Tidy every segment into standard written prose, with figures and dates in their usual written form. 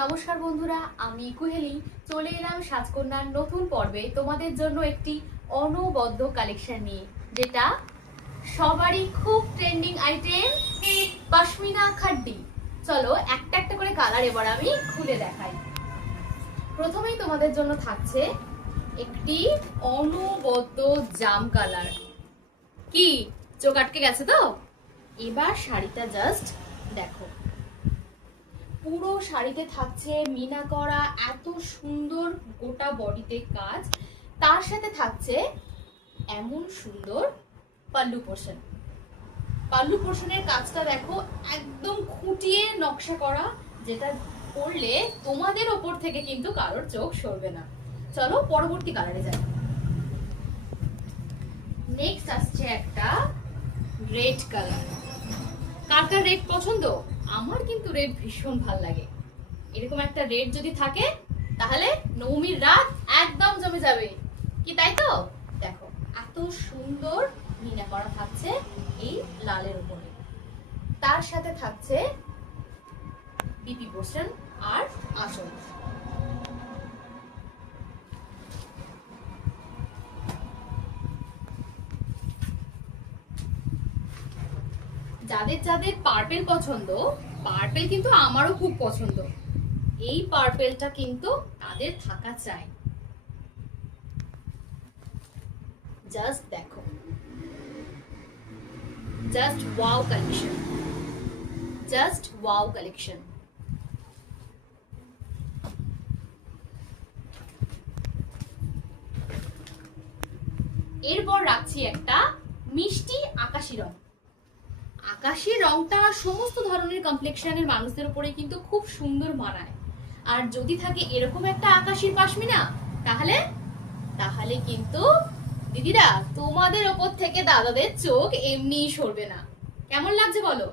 নমস্কার বন্ধুরা, আমি কুহেলি চলে এলাম সাজকন্যার নতুন পর্বে তোমাদের জন্য একটি অনবদ্য কালেকশন নিয়ে, যেটা সবারই খুব ট্রেন্ডিং আইটেম, পশমিনা খাড্ডি। চলো একটা একটা করে কালার এবার আমি খুলে দেখাই। প্রথমেই তোমাদের জন্য থাকছে একটি অনবদ্য জাম কালার। কি চোখ আটকে গেছে তো? এবার শাড়িটা জাস্ট দেখো, পুরো শাড়িতে থাকছে মিনা করা এত সুন্দর গোটা বডিতে কাজ, তার সাথে থাকছে এমন সুন্দর পাল্লু পোর্শন। পাল্লু পোর্শনের কাজটা দেখো, একদম খুঁটিয়ে নকশা করা, যেটা পরলে তোমাদের ওপর থেকে কিন্তু কারোর চোখ সরবে না। চলো পরবর্তী কালারে যাই। নেক্সট আসছে একটা রেড কালার। কার কার রেড পছন্দ? আমার কিন্তু রেড ভীষণ ভাল লাগে। এরকম একটা রেড যদি থাকে তাহলে নবমীর রাত একদম জমে যাবে, কি তাই তো? দেখো এত সুন্দর মিনা করা থাকছে এই লালের উপরে, তার সাথে থাকছে বিপি পোর্শন আর আঁচল। যাদের যাদের পার্পেল পছন্দ, পার্পেল কিন্তু আমারও খুব পছন্দ, এই পার্পেলটা কিন্তু তাদের থাকা চাই। জাস্ট দেখো, just wow collection, just wow collection. এরপর রাখছি একটা মিষ্টি আকাশি রং। আকাশি রংটা সমস্ত ধরনের কমপ্লেক্সনের মানুষদের উপরে কিন্তু খুব সুন্দর মানায়। আর যদি থাকে এরকম একটা আকাশির পাশমিনা, তাহলে তাহলে কিন্তু দিদিরা তোমাদের ওপর থেকে দাদাদের চোখ এমনিই সরবে না। কেমন লাগছে বলো?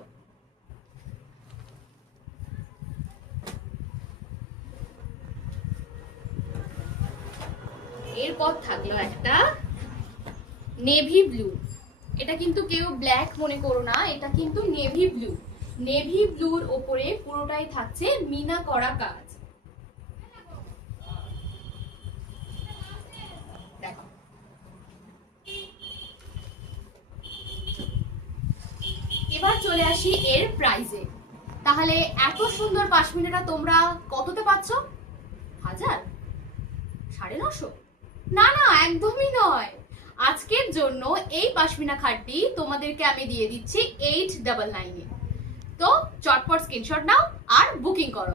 এরপর থাকলো একটা নেভি ব্লু। এটা কিন্তু কেউ ব্ল্যাক মনে করো না, এটা কিন্তু নেভি ব্লু। নেভি ব্লুর ওপরে পুরোটাই থাকছে মিনা করা কাজ। দেখো এবার চলে আসি এর প্রাইসে। তাহলে এত সুন্দর পাশমিনাটা তোমরা কততে পাচ্ছ? 1000? 950? না না, একদমই নয়। আজকের জন্য এই পাশমিনা খাটটি তোমাদেরকে আমি দিয়ে দিচ্ছি 899 এ। তো চটপট স্ক্রিনশট নাও আর বুকিং করো।